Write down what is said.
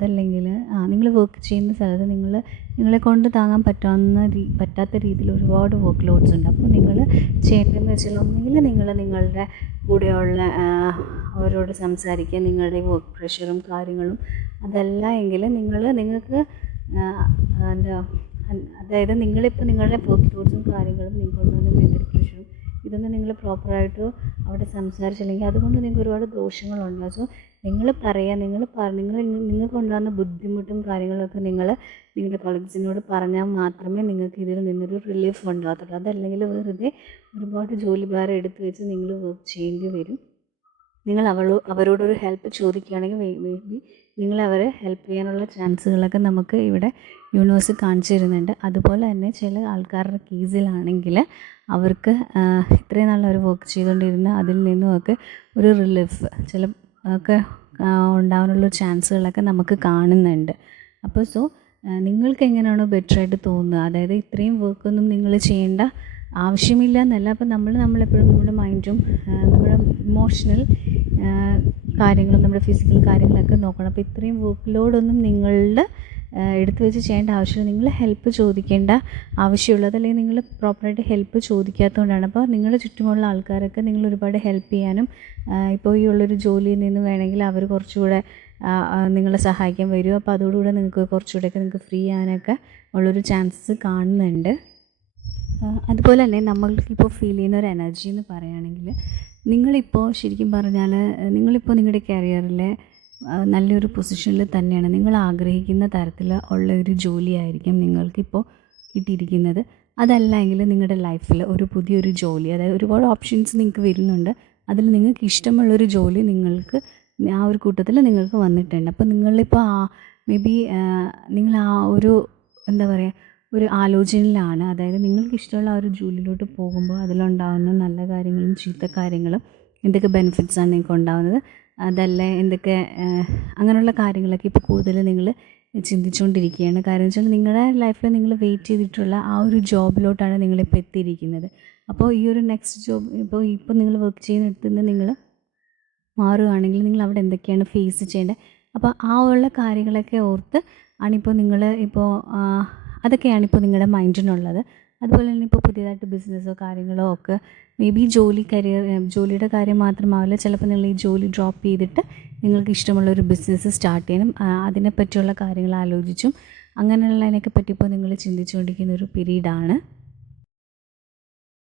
അതല്ലെങ്കിൽ നിങ്ങൾ വർക്ക് ചെയ്യുന്ന സ്ഥലത്ത് നിങ്ങളെ കൊണ്ട് താങ്ങാൻ പറ്റാത്ത രീതിയിൽ ഒരുപാട് വർക്ക് ലോഡ്സ് ഉണ്ട്. അപ്പോൾ നിങ്ങൾ ചെയ്യേണ്ടതെന്ന് വെച്ചാൽ ഒന്നുകിൽ നിങ്ങൾ നിങ്ങളുടെ കൂടെയുള്ള അവരോട് സംസാരിക്കുക, നിങ്ങളുടെ വർക്ക് പ്രഷറും കാര്യങ്ങളും. അതല്ല എങ്കിൽ നിങ്ങൾക്ക് എന്താ അതായത് നിങ്ങളിപ്പോൾ നിങ്ങളുടെ വർക്ക് ലോഡ്സും കാര്യങ്ങളും നിങ്ങൾക്കൊന്നും മെൻ്റൽ പ്രഷറും ഇതൊന്നും നിങ്ങൾ പ്രോപ്പറായിട്ട് അവിടെ സംസാരിച്ചില്ലെങ്കിൽ അതുകൊണ്ട് നിങ്ങൾക്ക് ഒരുപാട് ദോഷങ്ങളുണ്ട്. സോ നിങ്ങൾ പറയുക, നിങ്ങൾക്കുണ്ടാകുന്ന ബുദ്ധിമുട്ടും കാര്യങ്ങളൊക്കെ നിങ്ങളുടെ കൊളീഗ്സിനോട് പറഞ്ഞാൽ മാത്രമേ നിങ്ങൾക്ക് ഇതിൽ നിന്നൊരു റിലീഫ് ഉണ്ടാകത്തുള്ളൂ. അതല്ലെങ്കിൽ വെറുതെ ഒരുപാട് ജോലിഭാരം എടുത്തു വെച്ച് നിങ്ങൾ വർക്ക് ചെയ്യേണ്ടി വരും. നിങ്ങൾ അവരോടൊരു ഹെൽപ്പ് ചോദിക്കുകയാണെങ്കിൽ മേ ബി നിങ്ങളവരെ ഹെൽപ്പ് ചെയ്യാനുള്ള ചാൻസുകളൊക്കെ നമുക്ക് ഇവിടെ യൂണിവേഴ്സ് കാണിച്ചു തരുന്നുണ്ട്. അതുപോലെ തന്നെ ചില ആൾക്കാരുടെ കേസിലാണെങ്കിൽ അവർക്ക് ഇത്രയും നാൾ അവർ വർക്ക് ചെയ്തുകൊണ്ടിരുന്ന അതിൽ നിന്നുമൊക്കെ ഒരു റിലീഫ് ഒക്കെ ഉണ്ടാകാനുള്ള ചാൻസുകളൊക്കെ നമുക്ക് കാണുന്നുണ്ട്. അപ്പോൾ നിങ്ങൾക്ക് എങ്ങനെയാണോ ബെറ്ററായിട്ട് തോന്നുന്നത്, അതായത് ഇത്രയും വർക്കൊന്നും നിങ്ങൾ ചെയ്യേണ്ട ആവശ്യമില്ല എന്നല്ല. അപ്പോൾ നമ്മളെപ്പോഴും നമ്മുടെ മൈൻഡും നമ്മുടെ ഇമോഷണൽ കാര്യങ്ങളും നമ്മുടെ ഫിസിക്കൽ കാര്യങ്ങളൊക്കെ നോക്കണം. അപ്പോൾ ഇത്രയും വർക്ക് ലോഡൊന്നും നിങ്ങളുടെ എടുത്തു വെച്ച് ചെയ്യേണ്ട ആവശ്യമില്ല. നിങ്ങൾ ഹെൽപ്പ് ചോദിക്കേണ്ട ആവശ്യമുള്ളത്, അല്ലെങ്കിൽ നിങ്ങൾ പ്രോപ്പറായിട്ട് ഹെൽപ്പ് ചോദിക്കാത്തതുകൊണ്ടാണ്. അപ്പോൾ നിങ്ങളുടെ ചുറ്റുമുള്ള ആൾക്കാരൊക്കെ നിങ്ങൾ ഒരുപാട് ഹെൽപ്പ് ചെയ്യാനും ഇപ്പോൾ ഈ ഉള്ളൊരു ജോലിയിൽ നിന്ന് വേണമെങ്കിൽ അവർ കുറച്ചുകൂടെ നിങ്ങളെ സഹായിക്കാൻ വരും. അപ്പോൾ അതോടുകൂടെ നിങ്ങൾക്ക് കുറച്ചുകൂടെയൊക്കെ നിങ്ങൾക്ക് ഫ്രീ ആകാനൊക്കെ ഉള്ളൊരു ചാൻസസ് കാണുന്നുണ്ട്. അതുപോലെ തന്നെ നമ്മൾക്കിപ്പോൾ ഫീൽ ചെയ്യുന്ന ഒരു എനർജി എന്ന് പറയുകയാണെങ്കിൽ, നിങ്ങളിപ്പോൾ ശരിക്കും പറഞ്ഞാൽ നിങ്ങളിപ്പോൾ നിങ്ങളുടെ കരിയറിലെ നല്ലൊരു പൊസിഷനിൽ തന്നെയാണ്. നിങ്ങൾ ആഗ്രഹിക്കുന്ന തരത്തിൽ ഉള്ള ഒരു ജോലിയായിരിക്കും നിങ്ങൾക്കിപ്പോൾ കിട്ടിയിരിക്കുന്നത്. അതല്ല എങ്കിൽ നിങ്ങളുടെ ലൈഫിൽ ഒരു പുതിയൊരു ജോലി, അതായത് ഒരുപാട് ഓപ്ഷൻസ് നിങ്ങൾക്ക് വരുന്നുണ്ട്. അതിൽ നിങ്ങൾക്ക് ഇഷ്ടമുള്ളൊരു ജോലി നിങ്ങൾക്ക് ആ ഒരു കൂട്ടത്തിൽ നിങ്ങൾക്ക് വന്നിട്ടുണ്ട്. അപ്പോൾ നിങ്ങളിപ്പോൾ മേ ബി നിങ്ങൾ ഒരു എന്താ പറയുക ഒരു ആലോചനയിലാണ്. അതായത് നിങ്ങൾക്ക് ഇഷ്ടമുള്ള ആ ഒരു ജോലിയിലോട്ട് പോകുമ്പോൾ അതിലുണ്ടാകുന്ന നല്ല കാര്യങ്ങളും ചീത്ത കാര്യങ്ങളും എന്തൊക്കെ ബെനിഫിറ്റ്സാണ് നിങ്ങൾക്ക് ഉണ്ടാകുന്നത്, അതല്ല എന്തൊക്കെ അങ്ങനെയുള്ള കാര്യങ്ങളൊക്കെ ഇപ്പോൾ കൂടുതൽ നിങ്ങൾ ചിന്തിച്ചുകൊണ്ടിരിക്കുകയാണ്. കാര്യം വെച്ചാൽ നിങ്ങളുടെ ലൈഫിൽ നിങ്ങൾ വെയിറ്റ് ചെയ്തിട്ടുള്ള ആ ഒരു ജോബിലോട്ടാണ് നിങ്ങളിപ്പോൾ എത്തിയിരിക്കുന്നത്. അപ്പോൾ ഈ ഒരു നെക്സ്റ്റ് ജോബ് ഇപ്പോൾ നിങ്ങൾ വർക്ക് ചെയ്യുന്നിടത്ത് നിന്ന് നിങ്ങൾ മാറുകയാണെങ്കിൽ നിങ്ങൾ അവിടെ എന്തൊക്കെയാണ് ഫേസ് ചെയ്യേണ്ടത്, അപ്പോൾ ആ ഉള്ള കാര്യങ്ങളൊക്കെ ഓർത്ത് ആണിപ്പോൾ നിങ്ങൾ അതൊക്കെയാണിപ്പോൾ നിങ്ങളുടെ മൈൻഡിനുള്ളത്. അതുപോലെ തന്നെ ഇപ്പോൾ പുതിയതായിട്ട് ബിസിനസ്സോ കാര്യങ്ങളോ ഒക്കെ മേ ബി ജോലിയുടെ കാര്യം മാത്രമാവില്ല. ചിലപ്പോൾ നിങ്ങൾ ഈ ജോലി ഡ്രോപ്പ് ചെയ്തിട്ട് നിങ്ങൾക്ക് ഇഷ്ടമുള്ളൊരു ബിസിനസ് സ്റ്റാർട്ട് ചെയ്യാനും അതിനെപ്പറ്റിയുള്ള കാര്യങ്ങൾ ആലോചിച്ചും അങ്ങനെയുള്ളതിനൊക്കെ പറ്റി ഇപ്പോൾ നിങ്ങൾ ചിന്തിച്ചുകൊണ്ടിരിക്കുന്ന ഒരു പീരീഡാണ്.